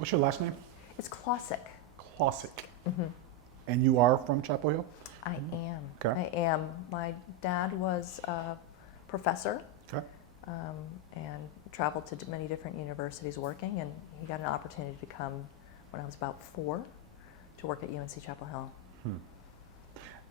What's your last name? It's Clossick. Clossick. And you are from Chapel Hill? I am. Okay. I am. My dad was a professor Okay. and traveled to many different universities working, and he got an opportunity to come when I was about 4 to work at UNC Chapel Hill.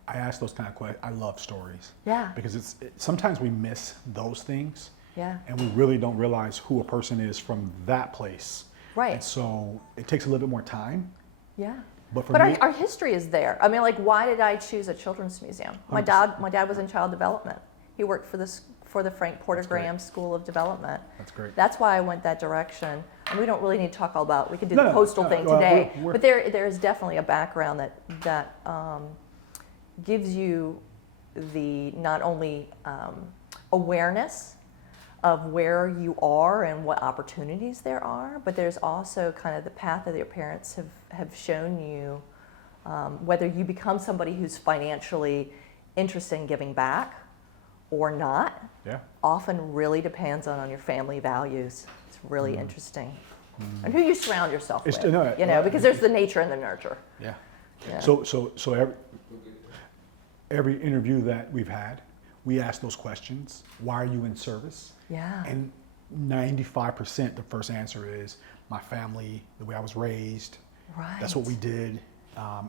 I ask those kind of questions. I love stories. Yeah. Because sometimes we miss those things. Yeah. And we really don't realize who a person is from that place. Right. And so it takes a little bit more time. Yeah. But for But me, our history is there. I mean, like, why did I choose a children's museum? My 100%. dad was in child development. He worked for the Frank Porter That's great. Graham School of Development. That's great. That's why I went that direction. And we don't really need to talk all about. We could do No, the no, coastal no, thing well, today. we're- But there is definitely a background that gives you the not only awareness of where you are and what opportunities there are, but there's also kind of the path that your parents have shown you, whether you become somebody who's financially interested in giving back or not, Yeah. often really depends on your family values. It's really interesting. And who you surround yourself It's- with, no, because there's the nature and the nurture. Yeah. Yeah. So every interview that we've had, we ask those questions. Why are you in service? Yeah. And 95%, the first answer is my family, the way I was raised. Right. That's what we did.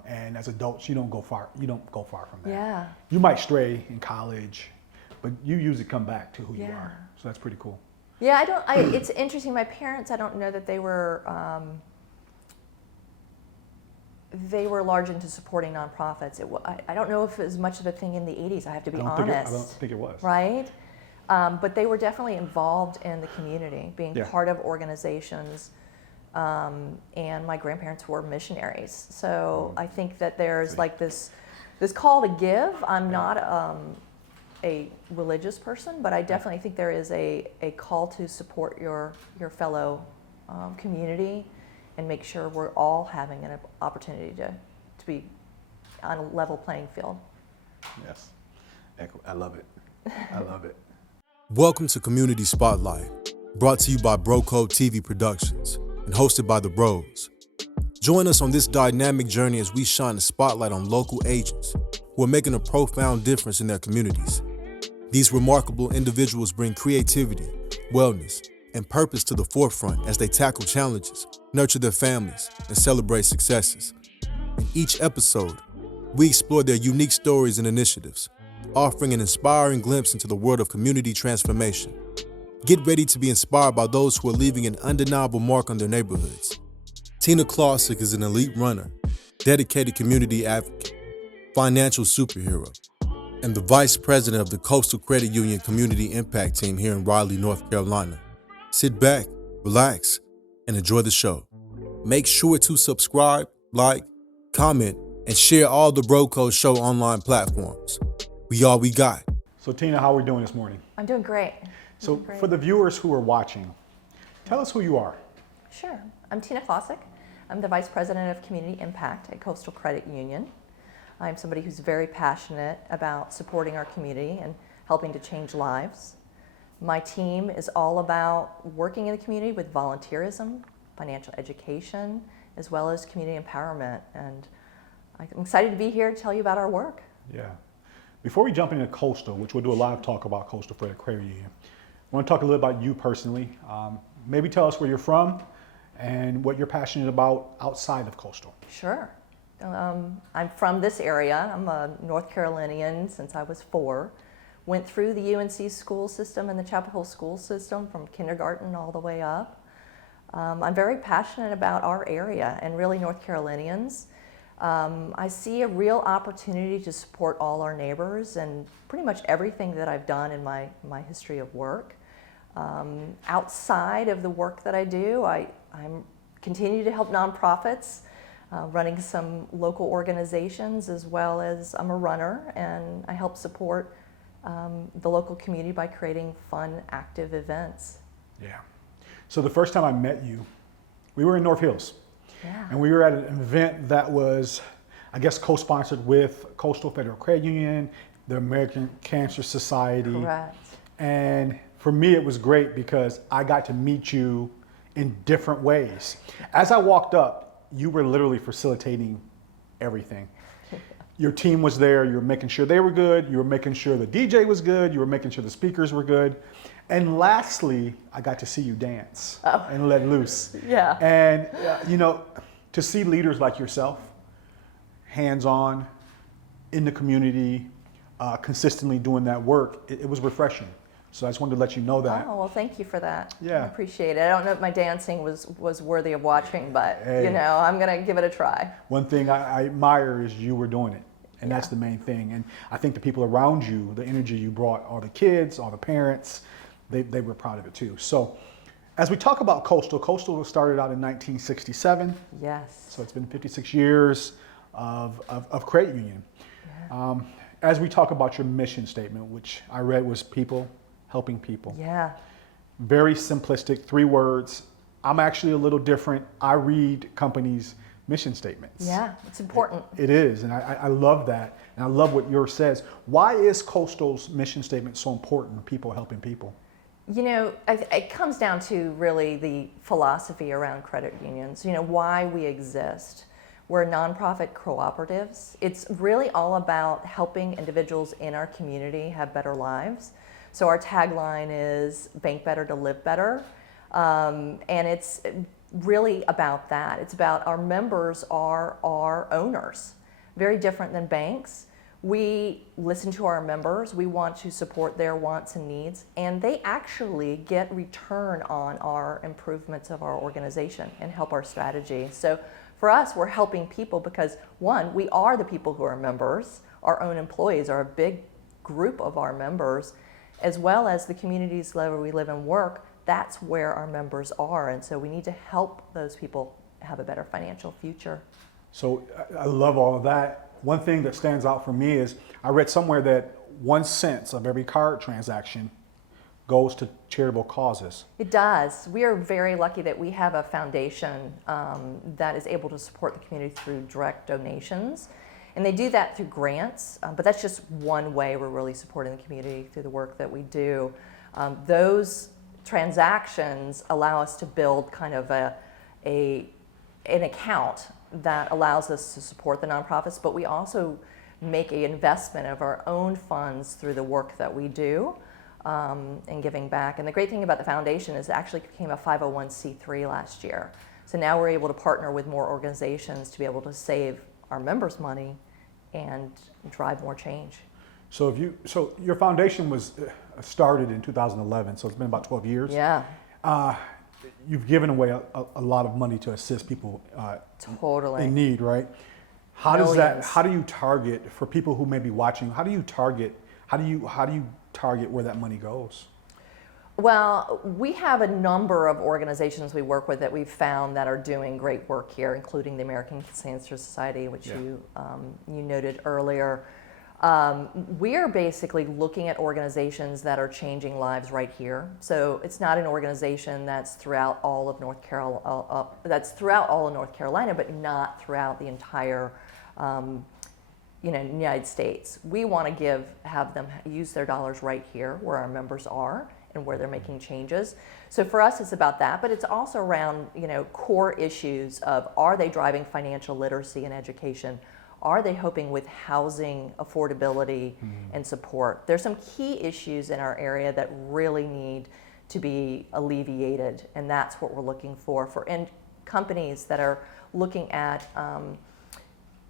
And as adults, you don't go far. You don't go far from that. Yeah. You might stray in college, but you usually come back to who you Yeah. are. So that's pretty cool. Yeah, it's interesting. My parents, I don't know that they were large into supporting nonprofits. I don't know if it was much of a thing in the 80s, I have to be honest. I don't think it was. Right? But they were definitely involved in the community, being Yeah. part of organizations. And my grandparents were missionaries. So I think that there's like this call to give. I'm not a religious person, but I definitely think there is a call to support your fellow community and make sure we're all having an opportunity to be on a level playing field. Yes. I love it. I love it. Welcome to Community Spotlight, brought to you by Bro Code TV Productions and hosted by the Bros. Join us on this dynamic journey as we shine the spotlight on local agents who are making a profound difference in their communities. These remarkable individuals bring creativity, wellness, and purpose to the forefront as they tackle challenges, nurture their families, and celebrate successes. In each episode, we explore their unique stories and initiatives, offering an inspiring glimpse into the world of community transformation. Get ready to be inspired by those who are leaving an undeniable mark on their neighborhoods. Tina Clossick is an elite runner, dedicated community advocate, financial superhero, and the vice president of the Coastal Credit Union Community Impact Team here in Raleigh, North Carolina. Sit back, relax, and enjoy the show. Make sure to subscribe, like, comment, and share all the Bro Code Show online platforms. We all we got. So Tina, how are we doing this morning? I'm doing great. So for the viewers who are watching, tell us who you are. Sure. I'm Tina Clossick. I'm the Vice President of Community Impact at Coastal Credit Union. I'm somebody who's very passionate about supporting our community and helping to change lives. My team is all about working in the community with volunteerism, financial education, as well as community empowerment. And I'm excited to be here to tell you about our work. Yeah. Before we jump into Coastal, which we'll do a live talk about Coastal Credit Union, I want to talk a little about you personally. Maybe tell us where you're from and what you're passionate about outside of Coastal. Sure. I'm from this area. I'm a North Carolinian since I was 4. Went through the UNC school system and the Chapel Hill school system from kindergarten all the way up. I'm very passionate about our area and really North Carolinians. I see a real opportunity to support all our neighbors and pretty much everything that I've done in my history of work. Outside of the work that I do, I'm continue to help nonprofits, running some local organizations, as well as I'm a runner and I help support the local community by creating fun, active events. Yeah. So the first time I met you, we were in North Hills. Yeah. And we were at an event that was, I guess, co-sponsored with Coastal Federal Credit Union, the American Cancer Society. Correct. And for me, it was great because I got to meet you in different ways. As I walked up, you were literally facilitating everything. Your team was there, you were making sure they were good, you were making sure the DJ was good, you were making sure the speakers were good. And lastly, I got to see you dance and let loose. Yeah. And, to see leaders like yourself, hands-on, in the community, consistently doing that work, it was refreshing. So I just wanted to let you know that. Oh, well, thank you for that. Yeah. I appreciate it. I don't know if my dancing was worthy of watching, but, Hey. I'm going to give it a try. One thing I admire is you were doing it. And Yeah. that's the main thing. And I think the people around you, the energy you brought, all the kids, all the parents, they were proud of it too. So as we talk about Coastal was started out in 1967. Yes. So it's been 56 years of credit union. Yeah. As we talk about your mission statement, which I read was people helping people. Yeah. Very simplistic, 3 words. I'm actually a little different. I read companies' mission statements. Yeah, it's important. It is, and I love that, and I love what yours says. Why is Coastal's mission statement so important, people helping people? It comes down to really the philosophy around credit unions, why we exist. We're nonprofit cooperatives. It's really all about helping individuals in our community have better lives. So our tagline is bank better to live better. And it's really about that. It's about our members are our owners, very different than banks. We listen to our members, we want to support their wants and needs, and they actually get return on our improvements of our organization and help our strategy. So for us, we're helping people because, one, we are the people who are members. Our own employees are a big group of our members, as well as the communities where we live and work. That's where our members are, and so we need to help those people have a better financial future. So I love all of that. One thing that stands out for me is I read somewhere that 1 cent of every card transaction goes to charitable causes. It does. We are very lucky that we have a foundation that is able to support the community through direct donations. And they do that through grants, but that's just one way we're really supporting the community through the work that we do. Those transactions allow us to build kind of an account that allows us to support the nonprofits, but we also make an investment of our own funds through the work that we do and giving back. And the great thing about the foundation is it actually became a 501c3 last year. So now we're able to partner with more organizations to be able to save our members money and drive more change. So your foundation was started in 2011, so it's been about 12 years. Yeah. You've given away a lot of money to assist people Totally. in need, right? How do you target, for people who may be watching, how do you target where that money goes? Well, we have a number of organizations we work with that we've found that are doing great work here, including the American Cancer Society, which you noted earlier. We are basically looking at organizations that are changing lives right here. So it's not an organization that's throughout all of North Carolina, but not throughout the entire United States. We want to have them use their dollars right here where our members are and where they're making changes. So for us, it's about that, but it's also around core issues of, are they driving financial literacy and education? Are they helping with housing affordability and support? There's some key issues in our area that really need to be alleviated, and that's what we're looking for companies that are looking at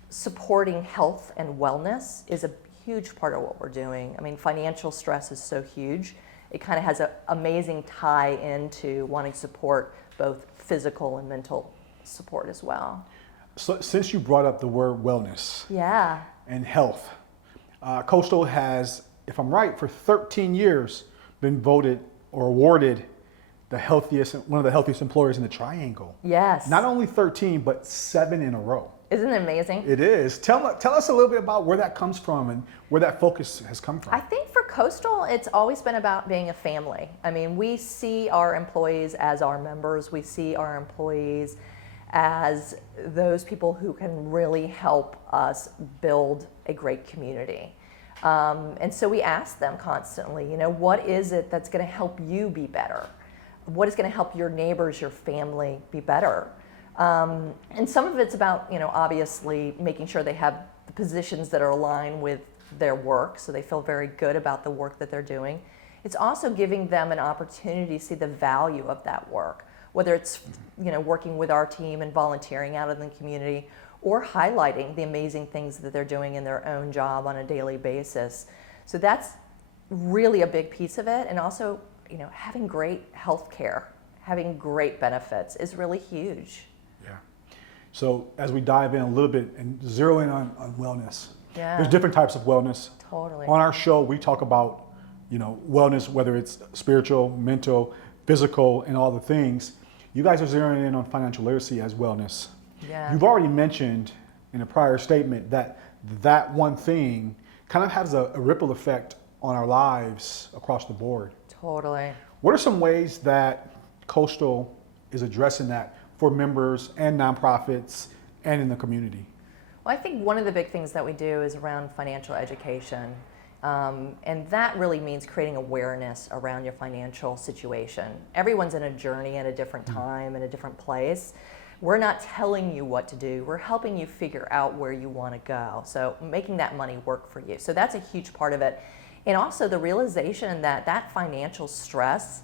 supporting health and wellness is a huge part of what we're doing. I mean, financial stress is so huge. It kind of has an amazing tie into wanting to support both physical and mental support as well. So since you brought up the word wellness and health, Coastal has, if I'm right, for 13 years been voted or awarded one of the healthiest employers in the Triangle. Yes. Not only 13, but 7 in a row. Isn't it amazing? It is. Tell us a little bit about where that comes from and where that focus has come from. I think for Coastal, it's always been about being a family. I mean, we see our employees as our members. We see our employees as those people who can really help us build a great community. And so we ask them constantly, what is it that's going to help you be better? what is going to help your neighbors, your family be better. And some of it's about, obviously making sure they have the positions that are aligned with their work, so they feel very good about the work that they're doing. It's also giving them an opportunity to see the value of that work, whether it's working with our team and volunteering out in the community, or highlighting the amazing things that they're doing in their own job on a daily basis. So that's really a big piece of it. And also, having great health care, having great benefits is really huge. Yeah. So as we dive in a little bit and zero in on wellness, Yeah. there's different types of wellness. Totally. On our show, we talk about, wellness, whether it's spiritual, mental, physical, and all the things. You guys are zeroing in on financial literacy as wellness. Yeah. You've already mentioned in a prior statement that one thing kind of has a ripple effect on our lives across the board. Totally. What are some ways that Coastal is addressing that for members and nonprofits and in the community? Well, I think one of the big things that we do is around financial education. And that really means creating awareness around your financial situation. Everyone's in a journey at a different time, in a different place. We're not telling you what to do. We're helping you figure out where you want to go. So making that money work for you. So that's a huge part of it. And also the realization that that financial stress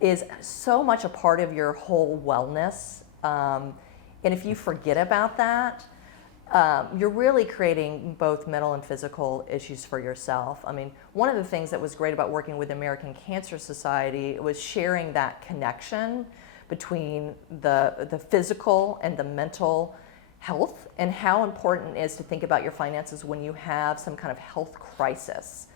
is so much a part of your whole wellness. And if you forget about that, you're really creating both mental and physical issues for yourself. I mean, one of the things that was great about working with the American Cancer Society was sharing that connection between the physical and the mental health, and how important it is to think about your finances when you have some kind of health crisis.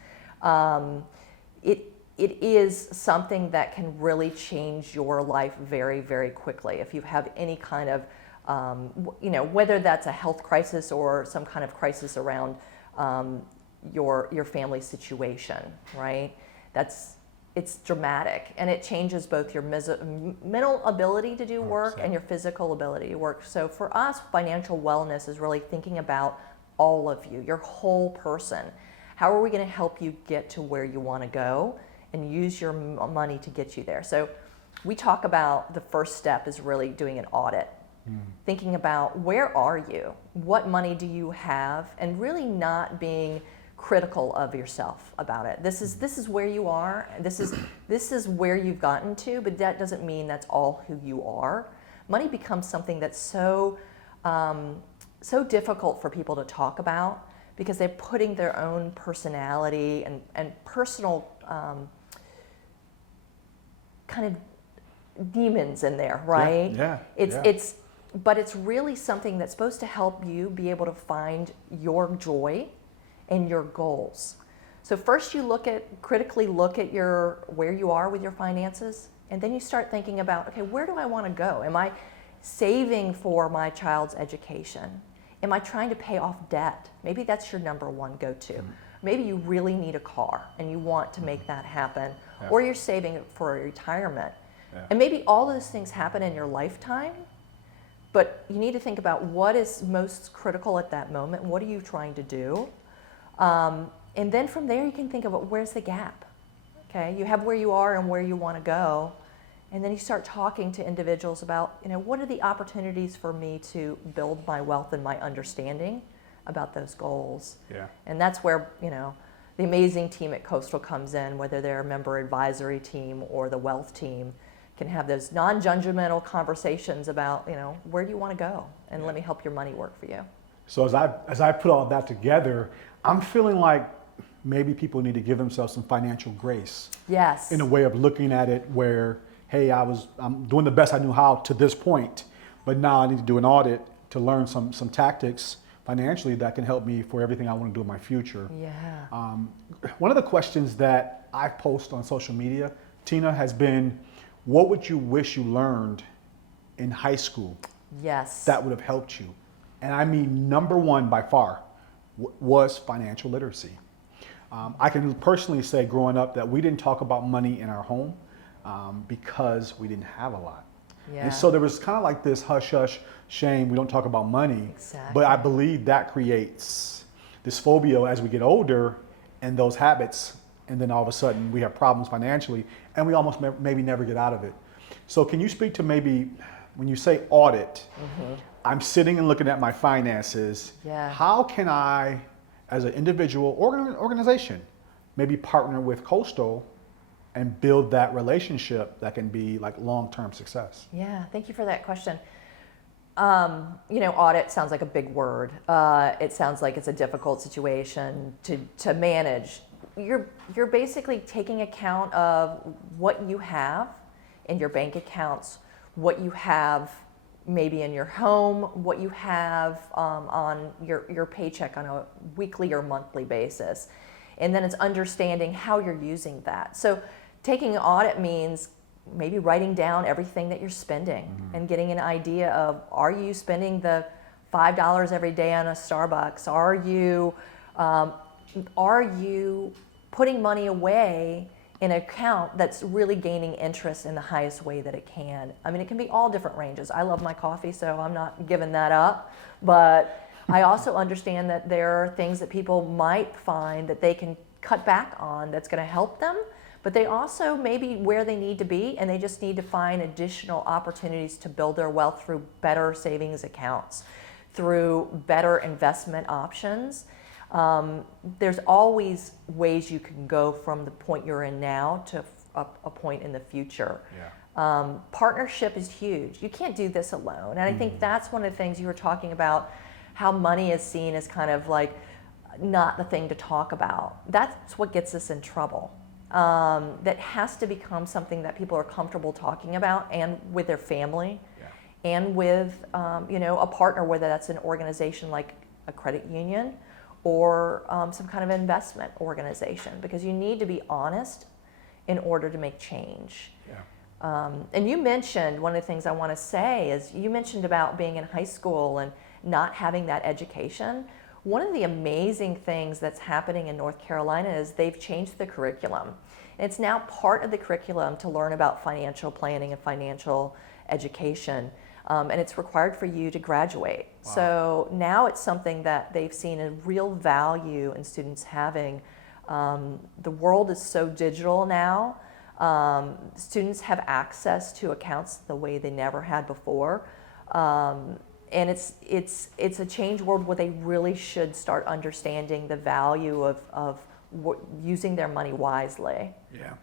It is something that can really change your life very, very quickly. If you have any kind of, whether that's a health crisis or some kind of crisis around your family situation, right? It's dramatic, and it changes both your mental ability to do work and your physical ability to work. So for us, financial wellness is really thinking about all of you, your whole person. How are we going to help you get to where you want to go and use your money to get you there? So we talk about the first step is really doing an audit, thinking about where are you, what money do you have, and really not being critical of yourself about it. This is where you are. This is where you've gotten to, but that doesn't mean that's all who you are. Money becomes something that's so difficult for people to talk about because they're putting their own personality and personal kind of demons in there, right? Yeah. But it's really something that's supposed to help you be able to find your joy and your goals. So first you critically look at where you are with your finances, and then you start thinking about, okay, where do I want to go? Am I saving for my child's education? Am I trying to pay off debt? Maybe that's your number one go-to. Maybe you really need a car and you want to make that happen, or you're saving it for retirement. And maybe all those things happen in your lifetime, but you need to think about what is most critical at that moment. What are you trying to do? And then from there you can think about where's the gap. Okay, you have where you are and where you want to go, and then you start talking to individuals about, what are the opportunities for me to build my wealth and my understanding about those goals. Yeah. And that's where, the amazing team at Coastal comes in, whether they're a member advisory team or the wealth team, can have those non-judgmental conversations about, where do you want to go, and let me help your money work for you. So as I put all that together, I'm feeling like maybe people need to give themselves some financial grace. Yes. In a way of looking at it where, hey, I'm doing the best I knew how to this point, but now I need to do an audit to learn some tactics financially that can help me for everything I want to do in my future. Yeah. One of the questions that I've posted on social media, Tina, has been, what would you wish you learned in high school Yes. that would have helped you? And I mean, number one by far was financial literacy. I can personally say growing up that we didn't talk about money in our home because we didn't have a lot. Yeah. And so there was kind of like this hush hush shame, we don't talk about money. Exactly. But I believe that creates this phobia as we get older and those habits, and then all of a sudden we have problems financially and we almost maybe never get out of it. So can you speak to maybe when you say audit, I'm sitting and looking at my finances. Yeah. How can I, as an individual organization, maybe partner with Coastal and build that relationship that can be like long-term success? Yeah, thank you for that question. Audit sounds like a big word. It sounds like it's a difficult situation to manage. You're basically taking account of what you have in your bank accounts, what you have maybe in your home, what you have on your paycheck on a weekly or monthly basis. And then it's understanding how you're using that. So taking an audit means maybe writing down everything that you're spending and getting an idea of, are you spending the $5 every day on a Starbucks? Are you putting money away in an account that's really gaining interest in the highest way that it can? I mean, it can be all different ranges. I love my coffee, so I'm not giving that up. But I also understand that there are things that people might find that they can cut back on that's going to help them. But they also may be where they need to be, and they just need to find additional opportunities to build their wealth through better savings accounts, through better investment options. There's always ways you can go from the point you're in now to a point in the future. Yeah. Partnership is huge. You can't do this alone. And I think that's one of the things you were talking about, how money is seen as kind of like not the thing to talk about. That's what gets us in trouble. That has to become something that people are comfortable talking about, and with their family, and with a partner, whether that's an organization like a credit union or some kind of investment organization, because you need to be honest in order to make change. Yeah. And you mentioned, one of the things I want to say is, you mentioned about being in high school and not having that education. One of the amazing things that's happening in North Carolina is they've changed the curriculum. And it's now part of the curriculum to learn about financial planning and financial education. And it's required for you to graduate. Wow. So now it's something that they've seen a real value in students having. The world is so digital now. Students have access to accounts the way they never had before. And it's a change world where they really should start understanding the value of using their money wisely. Yeah.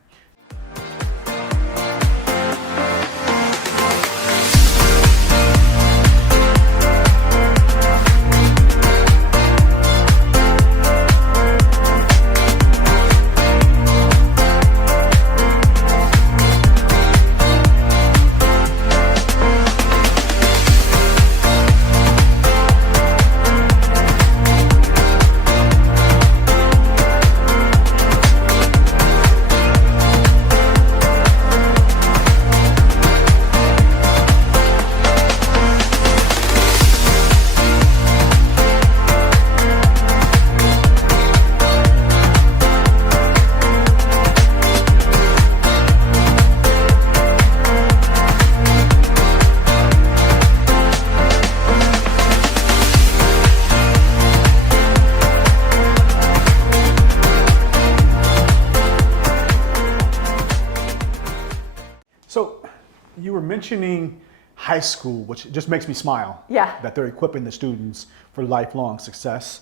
So you were mentioning high school, which just makes me smile. Yeah. That they're equipping the students for lifelong success.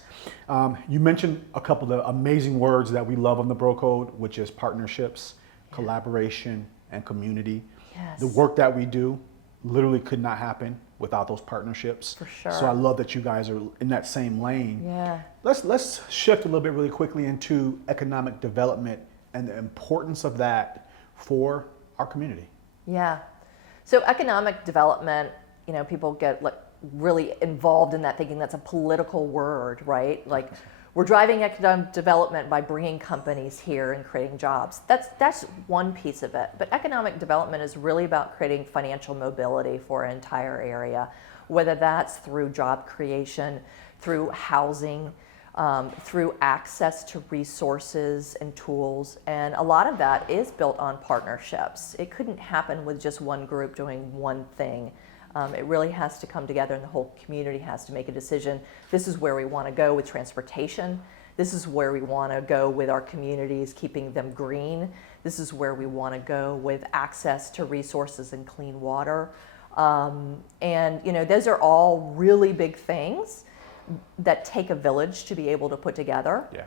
You mentioned a couple of amazing words that we love on the Bro Code, which is partnerships, collaboration, and community. Yes. The work that we do literally could not happen without those partnerships. For sure. So I love that you guys are in that same lane. Yeah. Let's shift a little bit really quickly into economic development and the importance of that for our community. Yeah. So economic development, people get really involved in that, thinking that's a political word, right? Like, we're driving economic development by bringing companies here and creating jobs. That's one piece of it. But economic development is really about creating financial mobility for an entire area, whether that's through job creation, through housing, through access to resources and tools. And a lot of that is built on partnerships. It couldn't happen with just one group doing one thing. It really has to come together, and the whole community has to make a decision. This is where we want to go with transportation. This is where we want to go with our communities, keeping them green. this is where we want to go with access to resources and clean water. And those are all really big things that take a village to be able to put together. Yeah.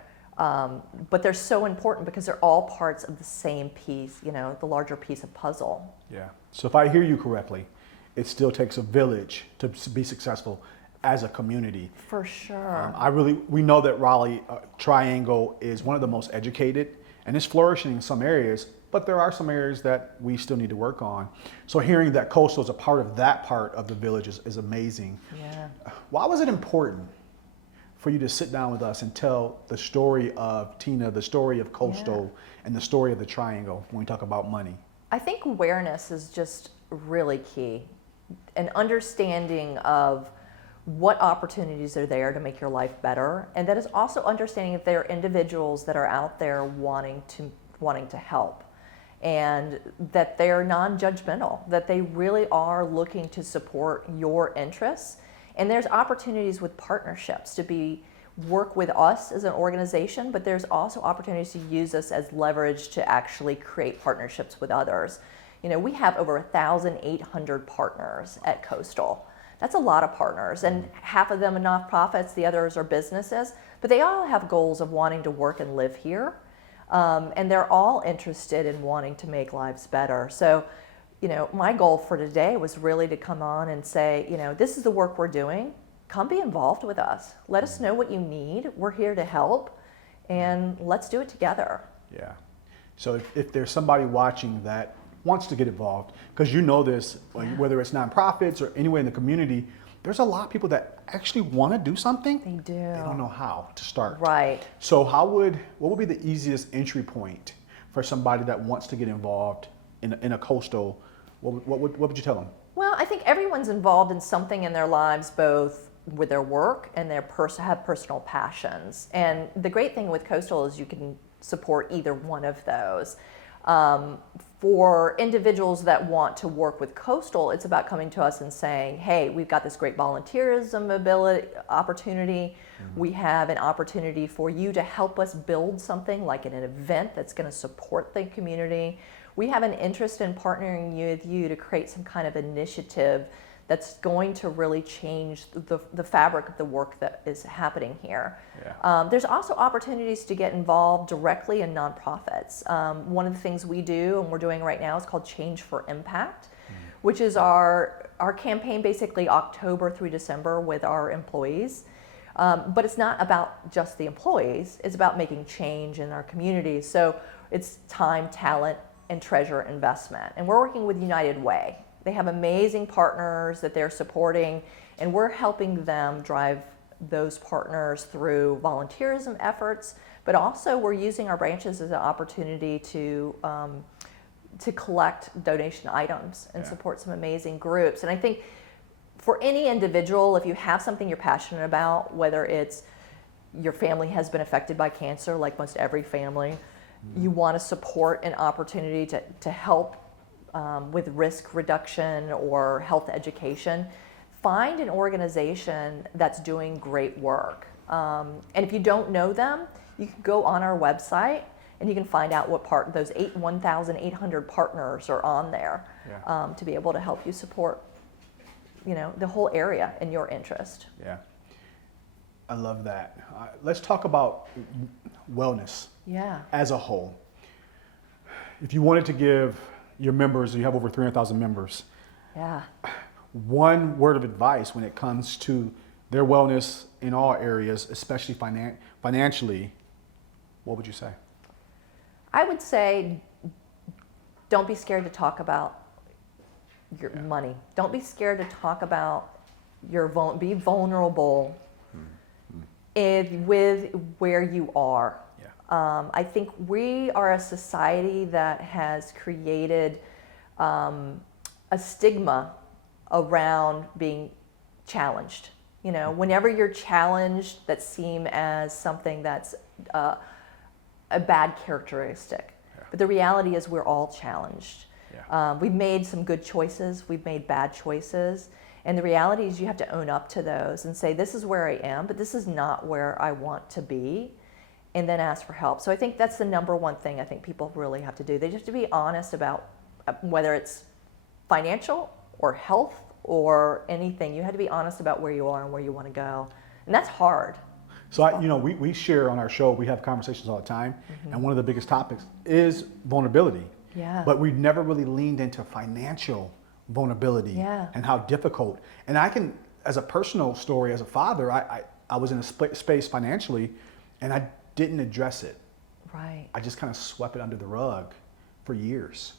But they're so important because they're all parts of the same piece, the larger piece of puzzle. Yeah. So if I hear you correctly, it still takes a village to be successful as a community. For sure. We know that Raleigh Triangle is one of the most educated and it's flourishing in some areas, but there are some areas that we still need to work on. So hearing that Coastal is a part of that part of the village is amazing. Yeah. Why was it important for you to sit down with us and tell the story of Tina, the story of Coastal, and the story of the Triangle when we talk about money? I think awareness is just really key. An understanding of what opportunities are there to make your life better, and that is also understanding if there are individuals that are out there wanting to help, and that they're non-judgmental, that they really are looking to support your interests. And there's opportunities with partnerships to work with us as an organization, but there's also opportunities to use us as leverage to actually create partnerships with others. We have over 1,800 partners at Coastal. That's a lot of partners, and half of them are nonprofits, the others are businesses, but they all have goals of wanting to work and live here, and they're all interested in wanting to make lives better. So, my goal for today was really to come on and say, this is the work we're doing. Come be involved with us. Let us know what you need. We're here to help, and let's do it together. Yeah. So if there's somebody watching that wants to get involved, because this, whether it's nonprofits or anywhere in the community, there's a lot of people that actually want to do something. They do. They don't know how to start. Right. So what would be the easiest entry point for somebody that wants to get involved in a Coastal? What would you tell them? Well, I think everyone's involved in something in their lives, both with their work and have personal passions. And the great thing with Coastal is you can support either one of those. For individuals that want to work with Coastal, it's about coming to us and saying, hey, we've got this great volunteerism opportunity. Mm-hmm. We have an opportunity for you to help us build something like an event that's going to support the community. We have an interest in partnering with you to create some kind of initiative that's going to really change the fabric of the work that is happening here. Yeah. There's also opportunities to get involved directly in nonprofits. One of the things we do, and we're doing right now, is called Change for Impact, which is our campaign basically October through December with our employees. But it's not about just the employees, it's about making change in our communities. So it's time, talent, and treasure investment. And we're working with United Way. They have amazing partners that they're supporting, and we're helping them drive those partners through volunteerism efforts, but also we're using our branches as an opportunity to collect donation items and support some amazing groups. And I think for any individual, if you have something you're passionate about, whether it's your family has been affected by cancer, like most every family, you want to support an opportunity to help with risk reduction or health education, find an organization that's doing great work. And if you don't know them, you can go on our website and you can find out what those 1,800 partners are on there to be able to help you support, the whole area in your interest. Yeah, I love that. Let's talk about wellness as a whole. If you wanted to give your members, you have over 300,000 members. Yeah. One word of advice when it comes to their wellness in all areas, especially financially, what would you say? I would say, don't be scared to talk about your money. Don't be scared to talk about be vulnerable with where you are. I think we are a society that has created a stigma around being challenged. Whenever you're challenged, that seems as something that's a bad characteristic. But the reality is we're all challenged. We've made some good choices, we've made bad choices, and the reality is you have to own up to those and say, this is where I am, but this is not where I want to be. and then ask for help. So I think that's the number one thing I think people really have to do. They just have to be honest about whether it's financial or health or anything. You have to be honest about where you are and where you want to go. And that's hard. So, we share on our show, we have conversations all the time, and one of the biggest topics is vulnerability. Yeah. But we've never really leaned into financial vulnerability and how difficult. And I can, as a personal story, as a father, I was in a space financially, and I didn't address it. Right. I just kind of swept it under the rug for years.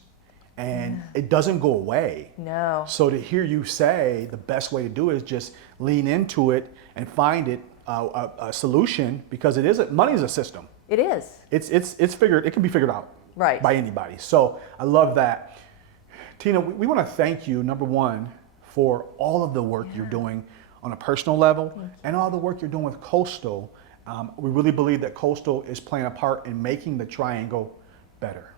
And it doesn't go away. No. So to hear you say the best way to do it is just lean into it and find it a solution, because money is a system. It is. It's figured. It can be figured out by anybody. So I love that. Tina, we want to thank you, number one, for all of the work you're doing on a personal level and all the work you're doing with Coastal. We really believe that Coastal is playing a part in making the Triangle better.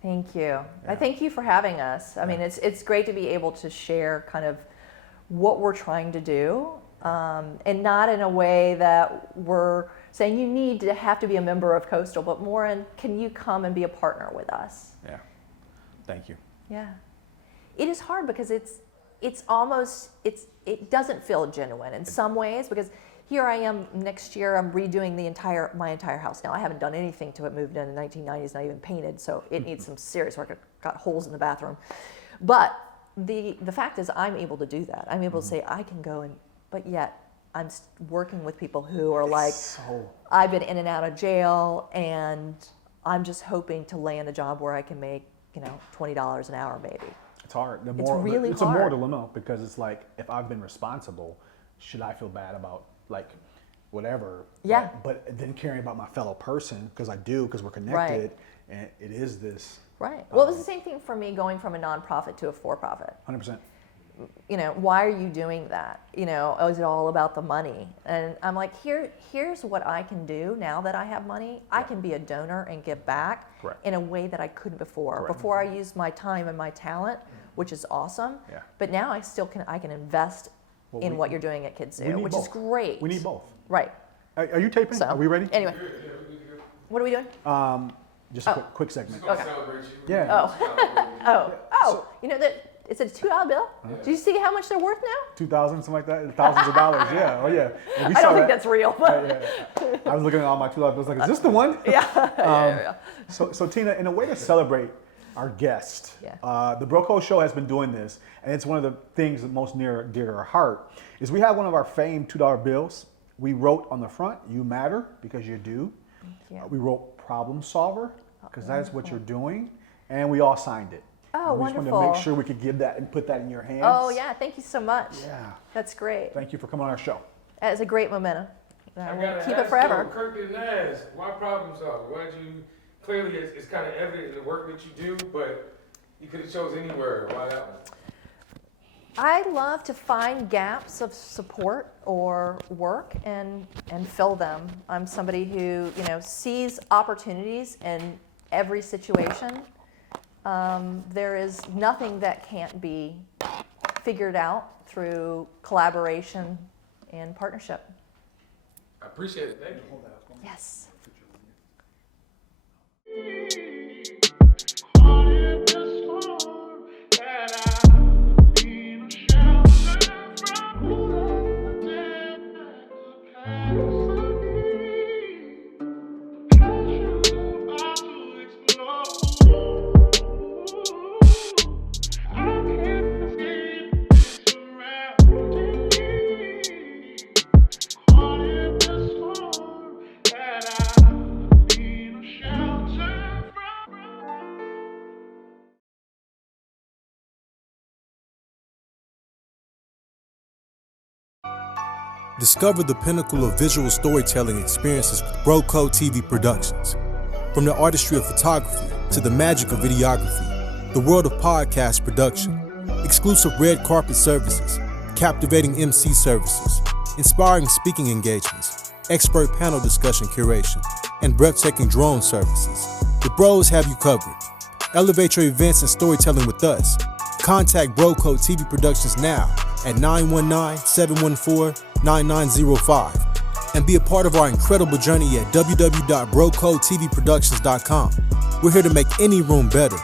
Thank you. I thank you for having us. I mean, it's great to be able to share kind of what we're trying to do, and not in a way that we're saying you need to have to be a member of Coastal, but more in, can you come and be a partner with us? Yeah. Thank you. Yeah. It is hard because it doesn't feel genuine in some ways, because here I am next year, I'm redoing my entire house. Now I haven't done anything to it, moved in the 1990s, not even painted, so it needs some serious work. I've got holes in the bathroom. But the fact is I'm able to do that. I'm able to say I can go but yet I'm working with people who are like, I've been in and out of jail, and I'm just hoping to land a job where I can make, $20 an hour maybe. It's hard. It's really hard. It's a moral dilemma, because it's like, if I've been responsible, should I feel bad about whatever? Yeah. But then caring about my fellow person, because we're connected, and it is this. Right. Well, it was the same thing for me going from a nonprofit to a for-profit. 100%. Why are you doing that? Is it all about the money? And I'm like, here's what I can do now that I have money. I can be a donor and give back in a way that I couldn't before. Correct. Before I used my time and my talent, which is awesome. Yeah. But now I can invest in what you're doing at Kids Zoo, which is great. We need both. Right. Are you taping? Are we ready? Anyway, what are we doing? Just a quick segment. Okay. Yeah. It's a $2 bill. Do you see how much they're worth now? 2,000, something like that. Thousands of dollars. Yeah. Oh yeah. I don't think that's real. But I was looking at all my $2 bills, like, is this the one? Yeah. So Tina, in a way to celebrate our guest, the Broco Show has been doing this, and it's one of the things that most dear to our heart is we have one of our famed $2 bills. We wrote on the front, "You matter because you do." Thank you. We wrote "Problem Solver" because that is what you're doing, and we all signed it. Oh, we wonderful. just wanted to make sure we could give that and put that in your hands. Oh, yeah. Thank you so much. Yeah. That's great. Thank you for coming on our show. That is a great momentum. I We'll gotta keep ask it forever. though, Kirk didn't ask. Why problem solver? Why'd you? Clearly, it's kind of evident in the work that you do, but you could have chose anywhere. Why that one? I love to find gaps of support or work and fill them. I'm somebody who sees opportunities in every situation. There is nothing that can't be figured out through collaboration and partnership. I appreciate it. Thank you. Yes. Discover the pinnacle of visual storytelling experiences with Broco TV Productions. From the artistry of photography to the magic of videography, the world of podcast production, exclusive red carpet services, captivating MC services, inspiring speaking engagements, expert panel discussion curation, and breathtaking drone services. The Bros have you covered. Elevate your events and storytelling with us. Contact Broco TV Productions now at 919-714-9905 and be a part of our incredible journey at www.brocodetvproductions.com. We're here to make any room better.